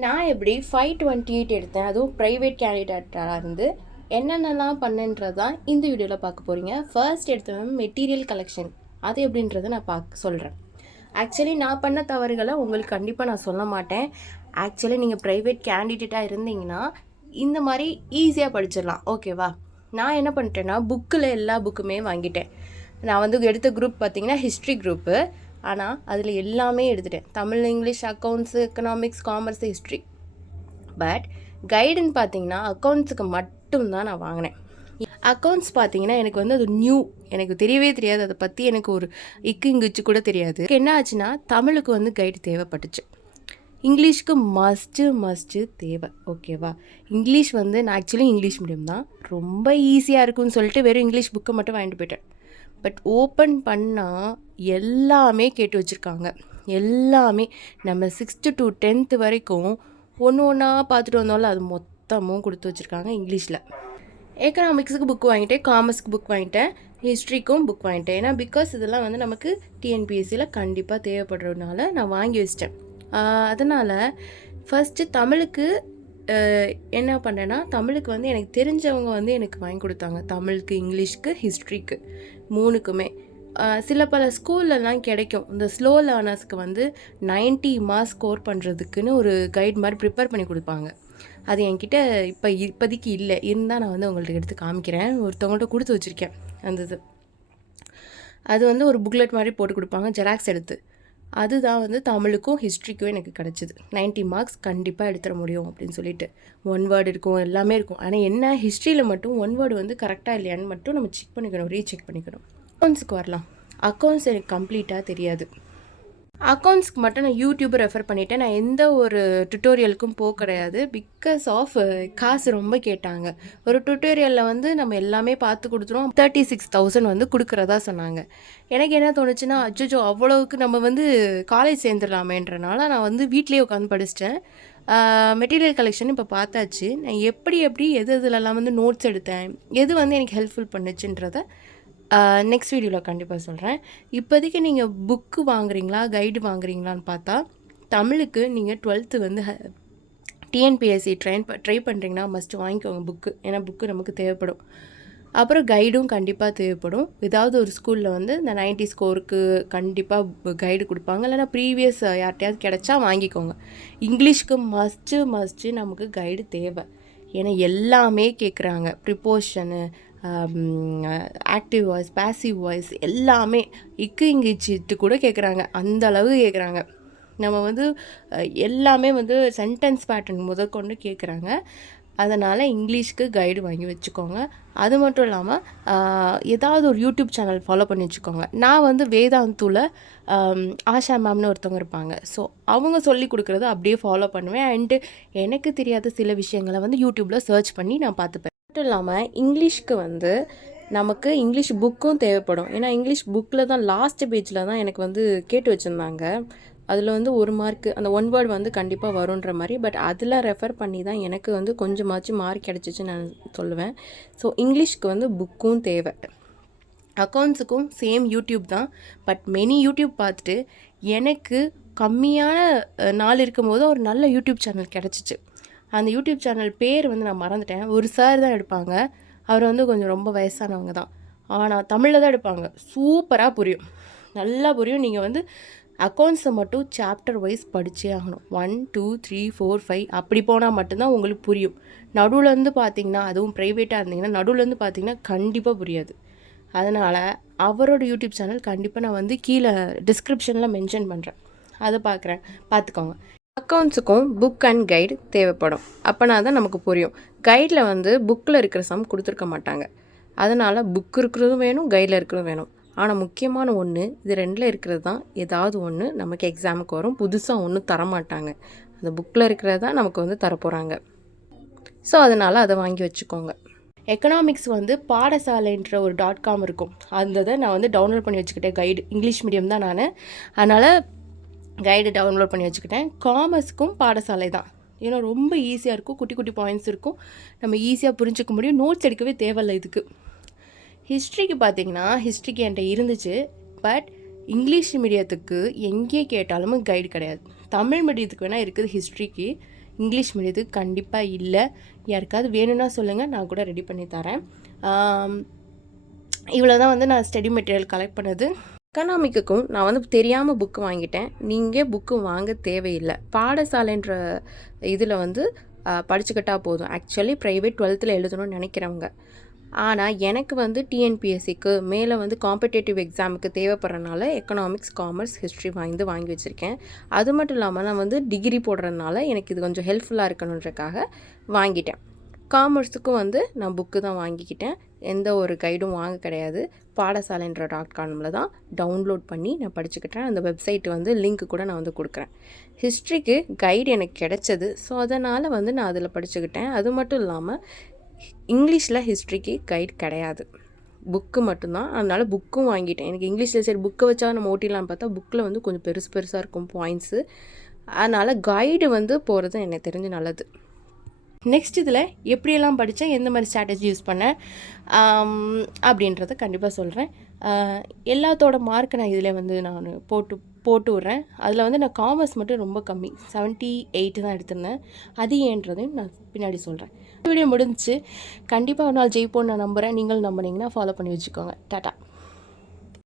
நான் எப்படி 528 எடுத்தேன், அதுவும் ப்ரைவேட் கேண்டிடேட்டாக இருந்து என்னென்னலாம் பண்ணேன்றது தான் இந்த வீடியோவில் பார்க்க போகிறீங்க. ஃபர்ஸ்ட் எடுத்தவன் மெட்டீரியல் கலெக்ஷன், அது எப்படின்றத நான் சொல்கிறேன். ஆக்சுவலி நான் பண்ண தவறுகளை உங்களுக்கு கண்டிப்பாக நான் சொல்ல மாட்டேன். ஆக்சுவலி நீங்கள் ப்ரைவேட் கேண்டிடேட்டாக இருந்தீங்கன்னா இந்த மாதிரி ஈஸியாக படிச்சிடலாம், ஓகேவா? நான் என்ன பண்ணிட்டேன்னா புக்கில் எல்லா புக்குமே வாங்கிட்டேன். நான் வந்து எடுத்த குரூப் பார்த்திங்கன்னா ஹிஸ்ட்ரி குரூப்பு. ஆனால் அதில் எல்லாமே எடுத்துட்டேன், Tamil, English, accounts, economics, commerce, history. But கைடுன்னு பார்த்தீங்கன்னா அக்கௌண்ட்ஸுக்கு மட்டும்தான் நான் வாங்கினேன். அக்கௌண்ட்ஸ் பார்த்தீங்கன்னா எனக்கு வந்து அது நியூ, எனக்கு தெரியவே தெரியாது, அதை பற்றி எனக்கு ஒரு இங்கிச்சு கூட தெரியாது. என்ன ஆச்சுன்னா தமிழுக்கு வந்து கைடு தேவைப்பட்டுச்சு, இங்கிலீஷ்க்கு மஸ்ட்டு தேவை, ஓகேவா? இங்கிலீஷ் வந்து நான் ஆக்சுவலி இங்கிலீஷ் மீடியம் தான், ரொம்ப ஈஸியாக இருக்குன்னு சொல்லிட்டு வெறும் இங்கிலீஷ் புக்கை மட்டும் வாங்கிட்டு போயிட்டேன். பட் ஓப்பன் பண்ணால் எல்லாமே கேட்டு வச்சுருக்காங்க. எல்லாமே நம்ம 6th to 10th வரைக்கும் ஒன்று ஒன்றா பார்த்துட்டு வந்தோம்ல, அது மொத்தமும் கொடுத்து வச்சுருக்காங்க இங்கிலீஷில். எக்கனாமிக்ஸுக்கு புக் வாங்கிட்டேன், காமர்ஸ்க்கு புக் வாங்கிட்டேன், ஹிஸ்ட்ரிக்கும் புக் வாங்கிட்டேன். ஏன்னா பிகாஸ் இதெல்லாம் வந்து நமக்கு டிஎன்பிஎஸ்சியில் கண்டிப்பாக தேவைப்படுறதுனால நான் வாங்கி வச்சிட்டேன். அதனால் ஃபஸ்ட்டு தமிழுக்கு என்ன பண்ணேன்னா, தமிழுக்கு வந்து எனக்கு தெரிஞ்சவங்க வந்து எனக்கு வாங்கி கொடுத்தாங்க. தமிழுக்கு, இங்கிலீஷ்க்கு, ஹிஸ்ட்ரிக்கு, மூணுக்குமே. சில பல ஸ்கூல்லலாம் கிடைக்கும், இந்த ஸ்லோ லேர்னர்ஸ்க்கு வந்து 90 மார்க்ஸ் ஸ்கோர் பண்ணுறதுக்குன்னு ஒரு கைட் மாதிரி ப்ரிப்பேர் பண்ணி கொடுப்பாங்க. அது என்கிட்ட இப்போதைக்கு இல்லை, இருந்தால் நான் வந்து உங்கள்கிட்ட எடுத்து காமிக்கிறேன். ஒருத்தவங்கள்ட்ட கொடுத்து வச்சுருக்கேன் அந்த இது. அது வந்து ஒரு புக்லெட் மாதிரி போட்டு கொடுப்பாங்க, ஜெராக்ஸ் எடுத்து. அதுதான் வந்து தமிழுக்கும் ஹிஸ்ட்ரிக்கும் எனக்கு கிடச்சிது. 90 மார்க்ஸ் கண்டிப்பாக எடுத்துட முடியும் அப்படின்னு சொல்லிட்டு. 1 வேர்டு இருக்கும், எல்லாமே இருக்கும். ஆனால் என்ன, ஹிஸ்ட்ரியில் மட்டும் 1 வேர்டு வந்து கரெக்டாக இல்லையான்னு மட்டும் நம்ம செக் பண்ணிக்கணும், ரீசெக் பண்ணிக்கணும். அக்கௌண்ட்ஸுக்கு வரலாம். அக்கௌண்ட்ஸ் எனக்கு கம்ப்ளீட்டாக தெரியாது. அக்கௌண்ட்ஸ்க்கு மட்டும் நான் யூடியூப் ரெஃபர் பண்ணிவிட்டேன். நான் எந்த ஒரு டுட்டோரியலுக்கும் கிடையாது. பிகாஸ் ஆஃப் காசு ரொம்ப கேட்டாங்க. ஒரு டுட்டோரியலில் வந்து நம்ம எல்லாமே பார்த்து கொடுத்துருவோம், 36,000 வந்து கொடுக்குறதா சொன்னாங்க. எனக்கு என்ன தோணுச்சுன்னா, அச்சோ அவ்வளோவுக்கு நம்ம வந்து காலேஜ் சேர்ந்துடலாமேன்றனால நான் வந்து வீட்லேயே உட்காந்து படிச்சிட்டேன். மெட்டீரியல் கலெக்ஷன் இப்போ பார்த்தாச்சு. நான் எப்படி எது எதுலலாம் வந்து நோட்ஸ் எடுத்தேன், எது வந்து எனக்கு ஹெல்ப்ஃபுல் பண்ணுச்சுன்றதை நெக்ஸ்ட் வீடியோவில் கண்டிப்பாக சொல்கிறேன். இப்போதைக்கு நீங்கள் புக்கு வாங்குறீங்களா, கைடு வாங்குறீங்களான்னு பார்த்தா, தமிழுக்கு நீங்கள் 12th வந்து டிஎன்பிஎஸ்சி ட்ரை பண்ணுறீங்கன்னா மஸ்ட்டு வாங்கிக்கோங்க புக்கு. ஏன்னா புக்கு நமக்கு தேவைப்படும். அப்புறம் கைடும் கண்டிப்பாக தேவைப்படும். ஏதாவது ஒரு ஸ்கூலில் வந்து இந்த 90 ஸ்கோருக்கு கண்டிப்பாக கைடு கொடுப்பாங்க, இல்லைனா ப்ரீவியஸ் யார்கிட்டையாவது கிடச்சா வாங்கிக்கோங்க. இங்கிலீஷ்க்கு மஸ்ட்டு நமக்கு கைடு தேவை. ஏன்னா எல்லாமே கேட்குறாங்க, ப்ரிப்போஷனு, ஆக்டிவ் வாய்ஸ், பேசிவ் வாய்ஸ், எல்லாமே இங்கிச்சிட்டு கூட கேட்குறாங்க, அந்த அளவு கேட்குறாங்க. நம்ம வந்து எல்லாமே வந்து சென்டென்ஸ் பேட்டர்ன் முதற்கொண்டு கேட்குறாங்க. அதனால் இங்கிலீஷ்க்கு கைடு வாங்கி வச்சுக்கோங்க. அது மட்டும் இல்லாமல் ஏதாவது ஒரு யூடியூப் சேனல் ஃபாலோ பண்ணி வச்சுக்கோங்க. நான் வந்து வேதாந்தூவில் ஆஷா மேம்னு ஒருத்தவங்க இருப்பாங்க. ஸோ அவங்க சொல்லி கொடுக்குறத அப்படியே ஃபாலோ பண்ணுவேன். அண்டு எனக்கு தெரியாத சில விஷயங்களை வந்து யூடியூப்பில் சர்ச் பண்ணி நான் பார்த்துப்பேன். மட்டும் இல்லாமல் இங்கிலீஷ்க்கு வந்து நமக்கு இங்கிலீஷ் புக்கும் தேவைப்படும். ஏன்னா இங்கிலீஷ் புக்கில் தான் லாஸ்ட் பேஜில் தான் எனக்கு வந்து கேட்டு வச்சுருந்தாங்க. அதில் வந்து 1 மார்க்கு அந்த 1 வேர்டு வந்து கண்டிப்பாக வருன்ற மாதிரி. பட் அதில் ரெஃபர் பண்ணி தான் எனக்கு வந்து கொஞ்சமாச்சும் மார்க் கிடச்சிச்சு நான் சொல்லுவேன். ஸோ இங்கிலீஷ்க்கு வந்து புக்கும் தேவை. அக்கௌண்ட்ஸுக்கும் சேம் யூடியூப் தான். பட் மெனி யூடியூப் பார்த்துட்டு எனக்கு கம்மியான நாள் இருக்கும்போது ஒரு நல்ல யூடியூப் சேனல் கிடச்சிச்சு. அந்த யூடியூப் சேனல் பேர் வந்து நான் மறந்துட்டேன். ஒரு சார் தான் எடுப்பாங்க. அவர் வந்து கொஞ்சம் ரொம்ப வயசானவங்க தான். ஆனால் தமிழில் தான் எடுப்பாங்க. சூப்பராக புரியும், நல்லா புரியும். நீங்கள் வந்து அக்கௌண்ட்ஸை மட்டும் சாப்டர் வைஸ் படித்தே ஆகணும். 1 2 3 4 5 அப்படி போனால் மட்டும்தான் உங்களுக்கு புரியும். நடுவுலேருந்து பார்த்தீங்கன்னா, அதுவும் ப்ரைவேட்டாக இருந்தீங்கன்னா நடுவுலேருந்து பார்த்தீங்கன்னா கண்டிப்பாக புரியாது. அதனால் அவரோட யூடியூப் சேனல் கண்டிப்பாக நான் வந்து கீழே டிஸ்கிரிப்ஷனில் மென்ஷன் பண்ணுறேன், அதை பார்த்துக்கோங்க. அக்கௌண்ட்ஸுக்கும் புக் அண்ட் கைடு தேவைப்படும். அப்போனா தான் நமக்கு புரியும். கைடில் வந்து புக்கில் இருக்கிற சம் கொடுத்துருக்க மாட்டாங்க. அதனால் புக் இருக்கிறதும் வேணும், கைடில் இருக்கிறதும் வேணும். ஆனால் முக்கியமான ஒன்று, இது 2ல் இருக்கிறது தான் ஏதாவது ஒன்று நமக்கு எக்ஸாமுக்கு வரும். புதுசாக ஒன்றும் தரமாட்டாங்க. அந்த புக்கில் இருக்கிறது தான் நமக்கு வந்து தரப்போகிறாங்க. ஸோ அதனால் அதை வாங்கி வச்சுக்கோங்க. எக்கனாமிக்ஸ் வந்து பாடசாலைன்ற ஒரு .com இருக்கும், அந்த இதை நான் வந்து டவுன்லோட் பண்ணி வச்சுக்கிட்டேன். கைடு இங்கிலீஷ் மீடியம் தான் நான், அதனால் கைடு டவுன்லோட் பண்ணி வச்சுக்கிட்டேன். காமர்ஸுக்கும் பாடசாலை தான். ஏன்னா ரொம்ப ஈஸியாக இருக்கும், குட்டி குட்டி பாயிண்ட்ஸ் இருக்கும், நம்ம ஈஸியாக புரிஞ்சிக்க முடியும். நோட்ஸ் எடுக்கவே தேவையில்லை இதுக்கு. ஹிஸ்ட்ரிக்கு பார்த்திங்கன்னா, ஹிஸ்ட்ரிக்கு என்கிட்ட இருந்துச்சு. பட் இங்கிலீஷ் மீடியத்துக்கு எங்கே கேட்டாலும் கைடு கிடையாது. தமிழ் மீடியத்துக்கு வேணால் இருக்குது ஹிஸ்ட்ரிக்கு, இங்கிலீஷ் மீடியத்துக்கு கண்டிப்பாக இல்லை. யாருக்காவது வேணும்னா சொல்லுங்கள், நான் கூட ரெடி பண்ணி தரேன். இவ்வளோ தான் வந்து நான் ஸ்டடி மெட்டீரியல் கலெக்ட் பண்ணது. எக்கனாமிக்குக்கும் நான் வந்து தெரியாமல் புக்கு வாங்கிட்டேன். நீங்கள் புக்கு வாங்க தேவையில்லை. பாடசாலைன்ற இதில் வந்து படிச்சுக்கிட்டா போதும். ஆக்சுவலி ப்ரைவேட் 12th எழுதணும்னு நினைக்கிறவங்க. ஆனால் எனக்கு வந்து டிஎன்பிஎஸ்சிக்கு மேலே வந்து காம்படேட்டிவ் எக்ஸாமுக்கு தேவைப்படுறதுனால எக்கனாமிக்ஸ், காமர்ஸ், ஹிஸ்ட்ரி வாங்கி வச்சுருக்கேன். அது மட்டும் இல்லாமல் நான் வந்து டிகிரி போடுறதுனால எனக்கு இது கொஞ்சம் ஹெல்ப்ஃபுல்லாக இருக்கணுன்றக்காக வாங்கிட்டேன். காமர்ஸுக்கும் வந்து நான் புக்கு தான் வாங்கிக்கிட்டேன். எந்த ஒரு கைடும் வாங்க கிடையாது. பாடசாலைன்ற .comல தான் டவுன்லோட் பண்ணி நான் படிச்சுக்கிட்டேன். அந்த வெப்சைட் வந்து லிங்க் கூட நான் வந்து கொடுக்குறேன். ஹிஸ்ட்ரிக்கு கைடு எனக்கு கிடைச்சது. ஸோ அதனால் வந்து நான் அதில் படிச்சுக்கிட்டேன். அது மட்டும் இல்லாமல் இங்கிலீஷில் ஹிஸ்ட்ரிக்கு கைடு கிடையாது, புக்கு மட்டும்தான். அதனால் புக்கும் வாங்கிட்டேன். எனக்கு இங்கிலீஷில் சரி புக்கை வச்சா நம்ம ஓட்டிடலான்னு பார்த்தா புக்கில் வந்து கொஞ்சம் பெருசாக இருக்கும் பாயிண்ட்ஸு. அதனால் கைடு வந்து போகிறது எனக்கு தெரிஞ்சு நல்லது. நெக்ஸ்ட் இதில் எப்படியெல்லாம் படித்தேன், எந்த மாதிரி ஸ்ட்ராட்டஜி யூஸ் பண்ணேன் அப்படின்றத கண்டிப்பாக சொல்கிறேன். எல்லாத்தோட மார்க் நான் இதில் வந்து நான் போட்டு விட்றேன். அதில் வந்து நான் காமர்ஸ் மட்டும் ரொம்ப கம்மி, 78 தான் எடுத்திருந்தேன். அது ஏன்றதையும் நான் பின்னாடி சொல்கிறேன். வீடியோ முடிஞ்சிச்சு. கண்டிப்பாக ஒரு நாள் ஜெயிப்போன்னு நான் நம்புகிறேன். நீங்களும் நம்பினீங்கன்னா ஃபாலோ பண்ணி வச்சுக்கோங்க. டாட்டா.